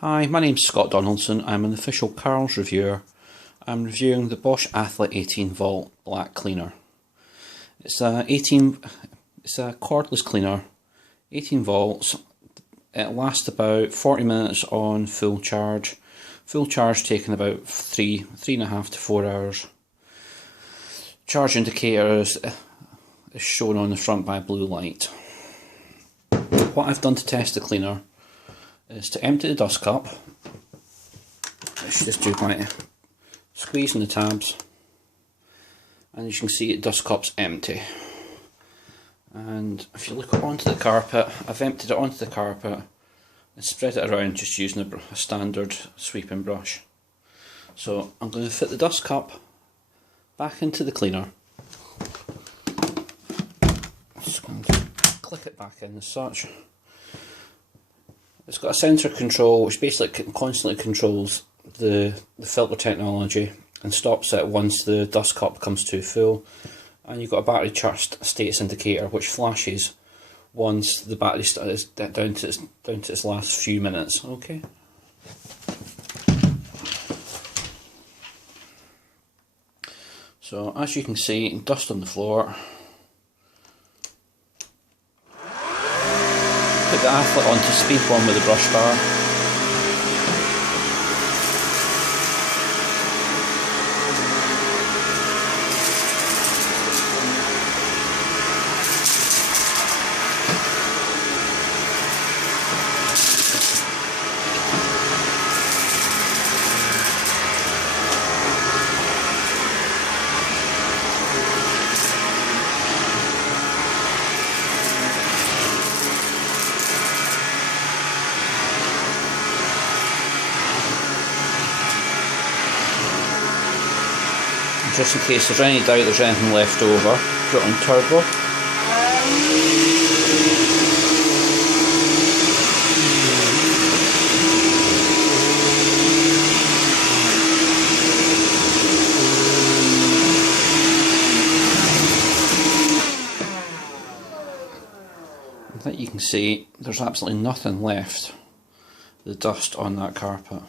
Hi, my name's Scott Donaldson. I'm an official Karl's reviewer. I'm reviewing the Bosch Athlet 18 volt black cleaner. It's a cordless cleaner, 18 volts. It lasts about 40 minutes on full charge. Full charge taking about 3.5 to 4 hours. Charge indicator is shown on the front by a blue light. What I've done to test the cleaner is to empty the dust cup, which just do by squeezing the tabs, and as you can see the dust cup's empty. And if you look onto the carpet, I've emptied it onto the carpet and spread it around just using a standard sweeping brush. So I'm going to fit the dust cup back into the cleaner. Just going to click it back in as such. It's got a sensor control which basically constantly controls the filter technology and stops it once the dust cup comes too full. And you've got a battery charge status indicator which flashes once the battery is down to its last few minutes. Okay. So as you can see, dust on the floor. Put the Athlet onto speed 1 with the brush bar. Just in case there's any doubt there's anything left over, put it on turbo. Like you can see, there's absolutely nothing left, the dust on that carpet.